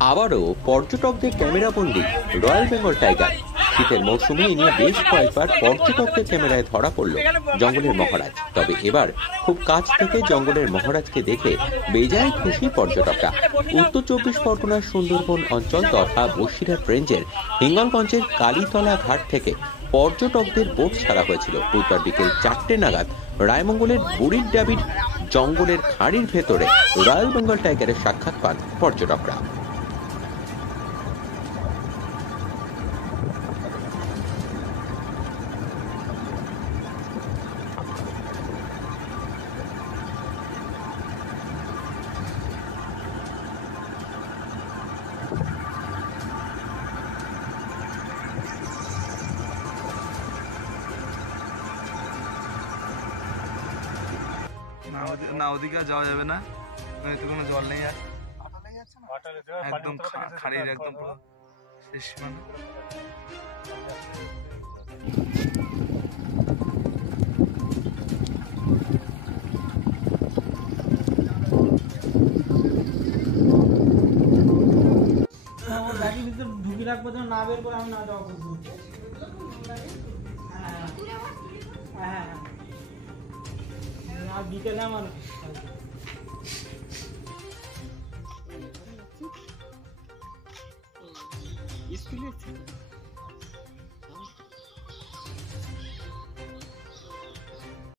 আবারও পর্যটকদের ক্যামেরাবন্দি রয়্যাল বেঙ্গল টাইগার। শীতের মৌসুমে ইনি বেশ কয়েকবার পর্যটকদের ক্যামেরায় ধরা পড়ল জঙ্গলের মহারাজ। তবে এবার খুব কাছ থেকে জঙ্গলের মহারাজকে দেখে বেজায় খুশি পর্যটকরা। উত্তর 24 পরগনার সুন্দরবন অঞ্চল তথা বসিরহাট রেঞ্জের হিঙ্গলগঞ্জের কালীতলা ঘাট থেকে পর্যটকদের বোট ছাড়া হয়েছিল। বুধবার বিকেল 4টে নাগাদ রায়মঙ্গলের বুড়ির ডাবির জঙ্গলের খাঁড়ির ভেতরে রয়্যাল বেঙ্গল টাইগারের সাক্ষাৎ পান পর্যটকরা। না ওদিকে যাওয়া যাবে না, তো কোনো জল নেই আর একদম খাড়ির একদম শেষ মানে। ঢুকি রাখবো না বের করে আমি না দেওয়া করবো। হ্যাঁ বিকেলে আমার স্কুলে